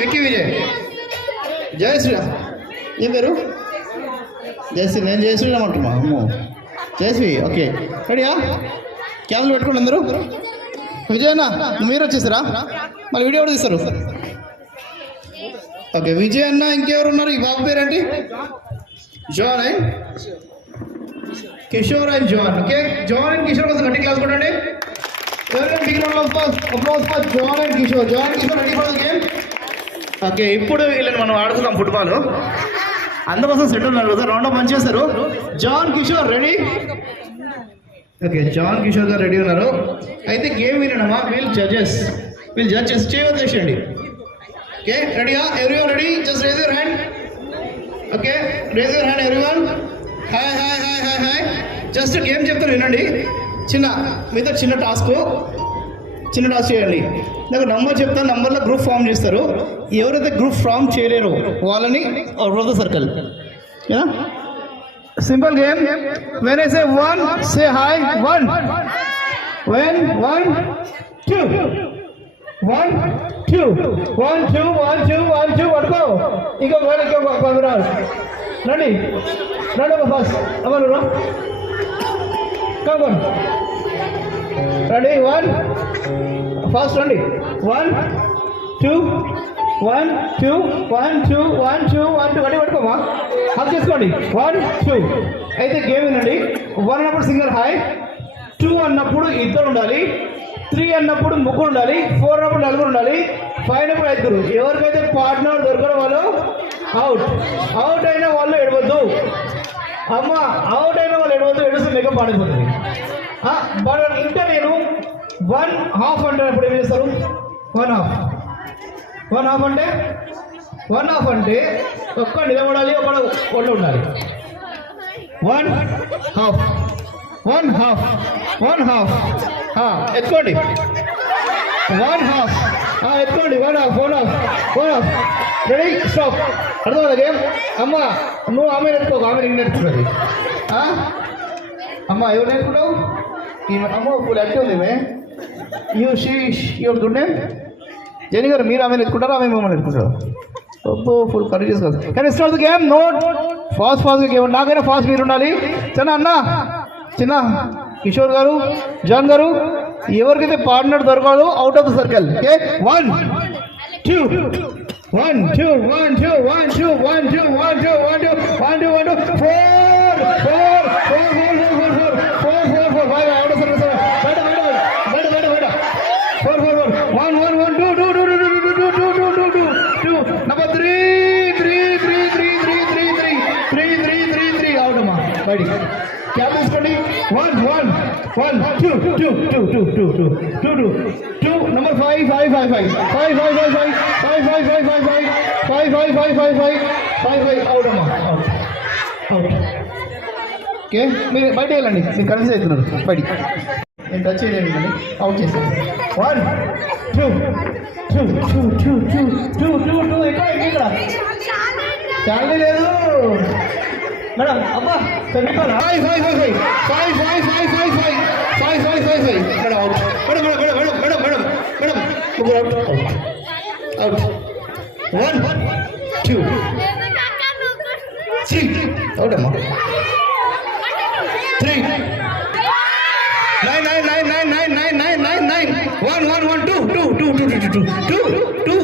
విక్కీ విజయ్. జయశ్రీరామ్ ఏం పేరు? జయశ్రీ. నేను జయశ్రీరామ్ అంటున్నా. అమ్మో జయశ్రీ. ఓకే రెడీయా? క్యాబ్లు పెట్టుకోండి అందరూ. విజయ్ అన్న మీరు వచ్చేసారా? మళ్ళీ వీడియో కూడా తీస్తారు. ఓకే విజయ్ అన్న ఇంకెవరు ఉన్నారు? ఈ బాబు పేరేంటి? John and Kishore and John. Okay John and Kishore కోసం గట్టి క్లాస్ కొట్టండి. John and Kishore. John and Kishore ready for the game. Okay ఇప్పుడు వీళ్ళని మనం ఆడుతున్నాం ఫుట్బాల్. అందుకోసం సెట్ ఉన్నారు కదా, రౌండ్ ఆఫ్ మంచి చేస్తారు. John Kishore ready? Okay John Kishore గారు రెడీ ఉన్నారు. అయితే గేమ్ వినమ్మా. వీళ్ళు జడ్జెస్ చేయవద్దేసండి. ఓకే రెడీయా? Everyone ready? Just raise your hand. Okay raise your hand everyone. Hi hi hi hi hi. Just game చెప్తాను వినండి. మీతో చిన్న టాస్క్ చేయండి. నాకు నంబర్ చెప్తాను, నంబర్లో గ్రూప్ ఫామ్ చేస్తారు. ఎవరైతే గ్రూప్ ఫామ్ చేయలేరు వాళ్ళని out the circle. Simple game. When I say 1 say hi 1. వెన్ 1 2 1 2 1 2 1 2 1 2 పట్టుకో. ఇంకో రండి ఫస్ట్ అవ్వాలి. కమ్ రెడీ 1 ఫాస్ట్ రండి. 1 2 1 2 1 2 1 2 1 2 రెడీ పట్టుకోమా. హక్ చేసుకోండి. 1 2. అయితే గేమ్ వినండి. 1 అన్నప్పుడు సింగిల్ హాయ్, 2 అన్నప్పుడు ఇద్దరు ఉండాలి, 3 అన్నప్పుడు ముగ్గురు ఉండాలి, 4 అన్నప్పుడు నలుగురు ఉండాలి, 5 అన్నప్పుడు ఐదుగురు. ఎవరికైతే పార్ట్నర్ దొరకడం వాళ్ళు అవుట్ అయిన వాళ్ళు ఎడవద్దు. అమ్మ అవుట్ అయిన వాళ్ళు ఎడవద్దు. ఎడిస్తే మేకప్ పాడైపోతుంది. బట్ ఇంకా నేను 1/2 అంటే అప్పుడు ఏం చేస్తారు? 1/2 అంటే ఒక్క నిలబడాలి, ఒక ఒళ్ళు ఉండాలి. 1/2 ఎత్తుకోండి. 1/2 ఎత్తుకోండి. 1/2 రెడీ స్టాప్. అర్థం కదా గేమ్? అమ్మ నువ్వు ఆమె ఎత్తుకోకు, ఆమె నిన్ను ఎత్తుకున్నది. అమ్మ ఎవరు నేర్చుకుంటావు? అమ్మ ఫుల్ యాక్టివ్ ఉంది. యువర్ గుడ్ నేమ్ జెనీ గారు. మీరు ఆమె ఎత్తుకుంటారా, ఆమె మమ్మల్ని ఎత్తుకుంటారు? అబ్బో ఫుల్ కరేజెస్ కాదు. కానీ స్టార్ట్ ద గేమ్. నోట్ ఫాస్ట్గా గేమ్. నాకైనా ఫాస్ట్ మీరు ఉండాలి. చిన్న కిషోర్ గారు, జాన్ గారు, ఎవరికైతే పార్ట్నర్ దొరకదు out of the circle. Okay 1 2 1 2 1 2 1 2 1 2 1 2 1 2 1 2 1 2 4 4 4 4 4 4 5 out of circle. బయట 4 4 1 1 1 2 2 2 2 number 3 అవుట్ అమ్మా. బయట క్యాప్ తీసుకోండి. 1 1 1 2 2 2 2 2 2 2 number 5 5 5 5 5 5 5 5 5 5 5 5 5 5 5 5 అవుట్ అమ్మా. అవుట్. ఓకే మీరు బయట వెళ్ళండి. మీరు కన్ఫ్యూజ్ అవుతున్నారు. బయట నేను టచ్ చేయండి. అవుట్ చేస్తాను. 1 2 2 2 2 2 2 2 ఇక్కడ చాలా లేదు మేడం. అబ్బా 5 5 5 5 5 5 5 5 5 5 5 5 5 మేడం అవుట్. Madam out. 1 2 3 అవుట్ అమ్మా. 3 9 9 9 9 9 9 9 9 1 1 1 2 2 2 2 2 2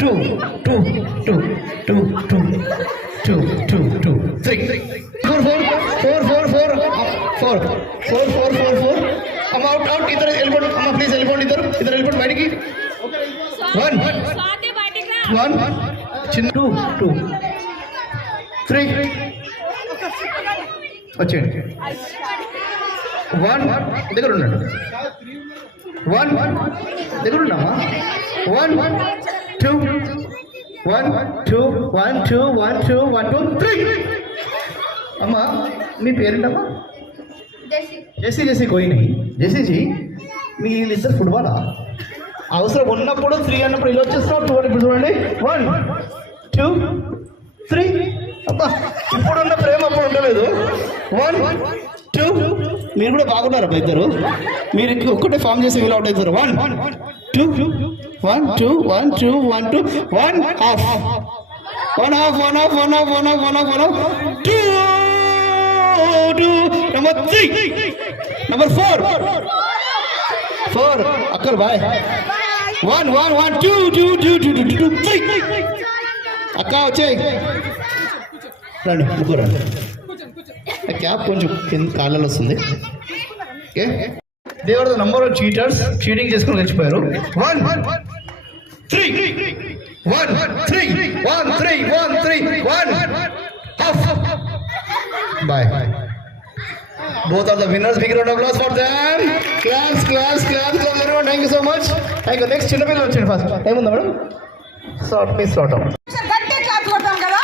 2 2 2 2 2 2 3 4 4 4 4 4 4 4 అమ్మ అవుట్. ఇద్దరు వెళ్ళిపోండి అమ్మ, ప్లీజ్ వెళ్ళిపోండి. ఇద్దరు వెళ్ళిపోండి బయటికి. 1 చిన్న 2 2 3 వచ్చేయండి. 1 దగ్గర ఉన్నాడు. 1 దగ్గర ఉన్నామా? 1 2 1 2 1 2 1 2 1 2 3 అమ్మా మీ పేరేంటమ్మా? జెస్సీ కోయిని. జెస్సీ మీ వీళ్ళిద్దరు ఫుట్బాలా? అవసరం ఉన్నప్పుడు 3 అన్నప్పుడు ఇలా వచ్చేస్తున్నావు. 2 ఇప్పుడు చూడండి. 1 2 3 అబ్బా ఇప్పుడున్న ప్రేమ అప్పుడు ఉండలేదు. 1 2 మీరు కూడా బాగున్నారు అబ్బా ఇద్దరు. మీరు ఒక్కటే ఫామ్ చేసి వీళ్ళు అవుట్ అవుతారు. 1 2 1 2 1 2 1 2 1 half. One half. 2 number 3. Number 4. Akkar bye. 1 2 3. Akka వచ్చేయ్. రండి ముగ్గురు రండి. క్యాప్ కొంచెం కింద కాళ్ళలో వస్తుంది. Okay, they are the number of cheaters. Cheating చేసుకొని తెచ్చిపోయారు. 1 3 1 3 1 half. Bye. Both are the winners. Big round of applause for them. Claps everyone. Thank you so much. Thank you. Next చిన్నపిల్లలు వచ్చండి ఫస్ట్. ఏముందా madam? Short please short out. గట్టి claps కొడతాం కదా.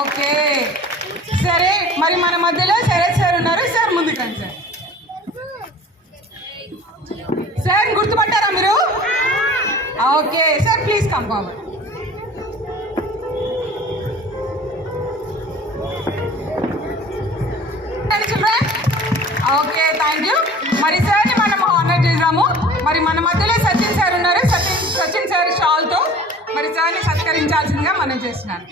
Okay సరే, మరి మన మధ్యలో శరత్ సార్ ఉన్నారు. సార్ ముందుకండి సార్. సార్ గుర్తుపట్టారా మీరు? Okay sir, please come forward. Okay thank you. మరి సార్ని మనం ఆనర్ చేద్దాము. మరి మన మధ్యలో సచిన్ సార్ ఉన్నారు. సచిన్ సార్ షాల్తో మరి సార్ని సత్కరించాల్సిందిగా మనం చేస్తున్నాను.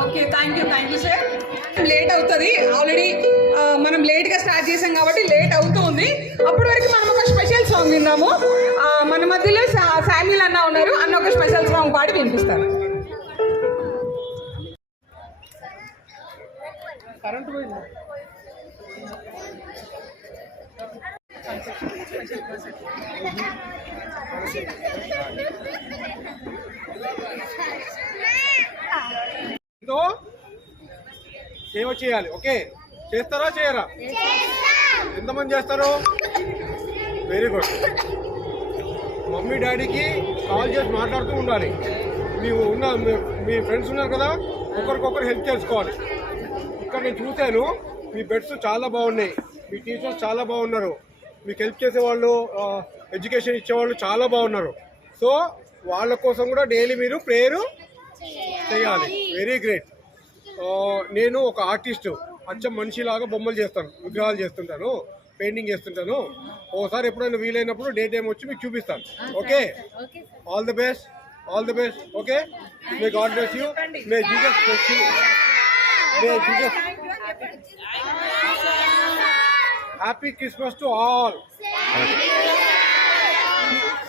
Okay thank you sir. Late అవుతుంది, ఆల్రెడీ మనం లేట్గా స్టార్ట్ చేసాం కాబట్టి లేట్ అవుతుంది. అప్పటి వరకు మనం ఒక స్పెషల్ సాంగ్ విన్నాము. మన మధ్యలో శామ్యుల్ అన్న ఉన్నారు. అన్న ఒక స్పెషల్ సాంగ్ పాడి వినిపిస్తారు. కరెంట్ పోయింది. సేవ చేయాలి. ఓకే, చేస్తారా చేయరా? ఎంతమంది చేస్తారు? Very good. మమ్మీ డాడీకి కాల్ చేసి మాట్లాడుతూ ఉండాలి. మీ ఫ్రెండ్స్ ఉన్నారు కదా, ఒకరికొకరు హెల్ప్ చేసుకోవాలి. ఇక్కడ నేను చూశాను, మీ బెడ్స్ చాలా బాగున్నాయి, మీ టీచర్స్ చాలా బాగున్నారు, మీకు హెల్ప్ చేసేవాళ్ళు, ఎడ్యుకేషన్ ఇచ్చేవాళ్ళు చాలా బాగున్నారు. సో వాళ్ళ కోసం కూడా డైలీ మీరు ప్రేయర్ చేయాలి. Very great. నేను ఒక ఆర్టిస్టు, అచ్చం మనిషిలాగా బొమ్మలు చేస్తాను, విగ్రహాలు చేస్తుంటాను, పెయింటింగ్ చేస్తుంటాను. ఓసారి ఎప్పుడైనా వీలైనప్పుడు డే టైం వచ్చి మీకు చూపిస్తాను. Okay, all the best. Okay, may God bless you, May Jesus bless you, May Jesus. Happy Christmas to all.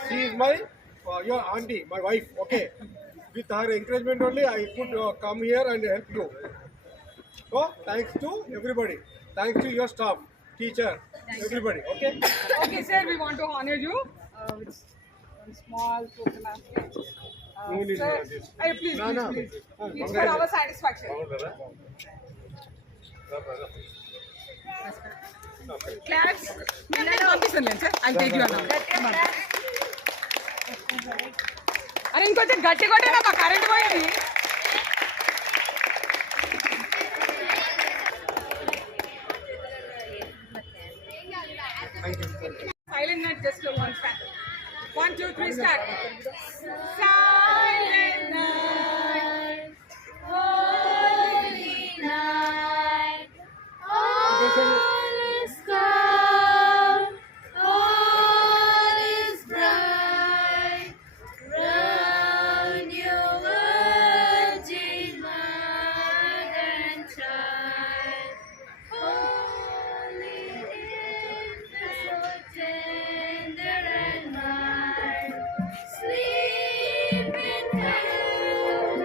She is your auntie, my wife. Okay, with her encouragement only I could come here and help you. So thanks to everybody, thanks to your staff, teacher, everybody. Okay sir, we want to honor you with one small token of no need sir, this. please No. it's for our satisfaction. Claps. Sir, I'll take you along. అరే ఇంకొంచెం గట్టి కొట్టేనా, మా కరెంట్ పోయింది. Silent night, just one start. 1 2 3 start. Silent night, holy night, all is calm, all is bright, round your virgin mother and child, holy infant, so tender and mild, sleep in heaven.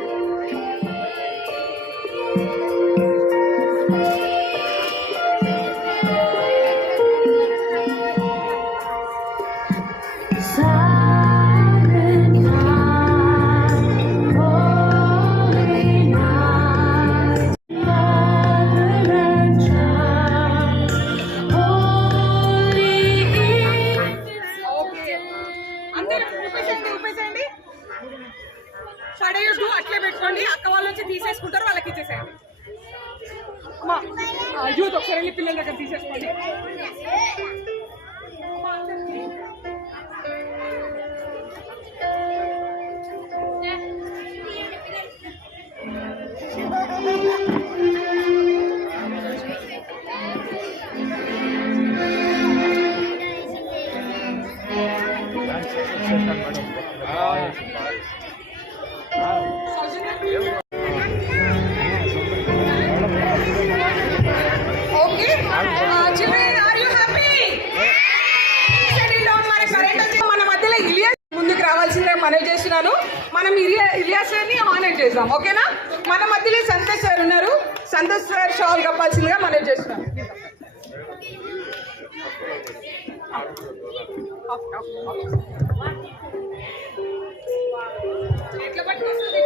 Okay children are you happy settle down. మన current వచ్చి మన మధ్యలో ఇలియాస్ ముందుకు రావాల్సిందే మనవి చేస్తున్నాను. మనం ఇలియాస్ ని ఆనర్ చేద్దాం, ఓకేనా? మన మధ్యలో సంతోష్ సార్ ఉన్నారు, సంతోష్ సార్ షాల్ కప్పాల్సిందిగా మనవి చేస్తున్నాను. ఎట్లా పట్టుకొస్తుంది